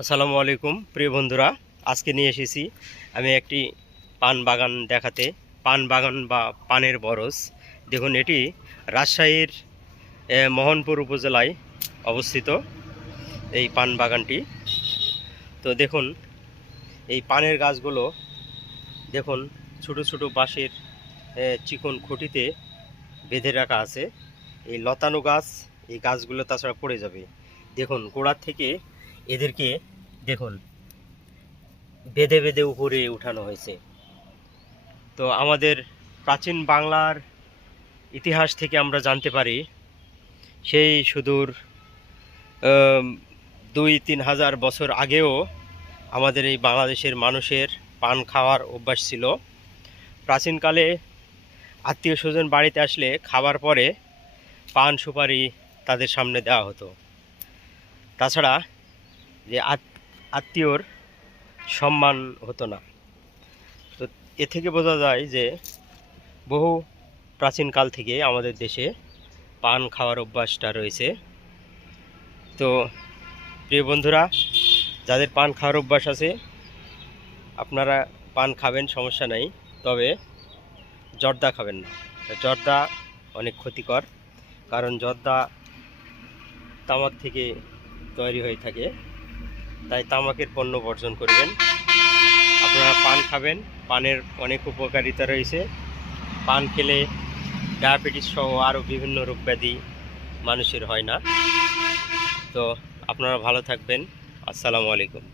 আসসালামু আলাইকুম প্রিয় বন্ধুরা, আজকে নিয়ে এসেছি আমি একটি পান বাগান দেখাতে। পান বাগান বা পানের বরজ। দেখুন, এটি রাজশাহীর মোহনপুর উপজেলায় অবস্থিত এই পান বাগানটি। তো দেখুন, এই পানের গাছগুলো দেখুন ছোট ছোট বাঁশের চিকন খুঁটিতে বেঁধে রাখা আছে। এই লতানো গাছ, এই গাছগুলো তাছাড়া পড়ে যাবে। দেখুন, গোড়ার থেকে এদেরকে দেখুন বেঁধে বেঁধে উপরে উঠানো হয়েছে। তো আমাদের প্রাচীন বাংলার ইতিহাস থেকে আমরা জানতে পারি, সেই সুদূর 2-3 হাজার বছর আগেও আমাদের এই বাংলাদেশের মানুষের পান খাওয়ার অভ্যাস ছিল। প্রাচীনকালে আত্মীয় স্বজন বাড়িতে আসলে খাবার পরে পান সুপারি তাদের সামনে দেওয়া হতো। তাছাড়া যে আত্মীয়র সম্মান হতো না। তো এ থেকে বোঝা যায় যে বহু প্রাচীনকাল থেকে আমাদের দেশে পান খাওয়ার অভ্যাসটা রয়েছে। তো প্রিয় বন্ধুরা, যাদের পান খাওয়ার অভ্যাস আছে আপনারা পান খাবেন, সমস্যা নেই, তবে জর্দা খাবেন না। জর্দা অনেক ক্ষতিকর, কারণ জর্দা তামাক থেকে তৈরি হয়ে থাকে, তাই তামাকের পণ্য বর্জন করবেন। আপনারা পান খাবেন, পানের অনেক উপকারিতা রয়েছে। পান খেলে ডায়াবেটিস সহ আরও বিভিন্ন রোগ ব্যাধি মানুষের হয় না। তো আপনারা ভালো থাকবেন। আসসালামু আলাইকুম।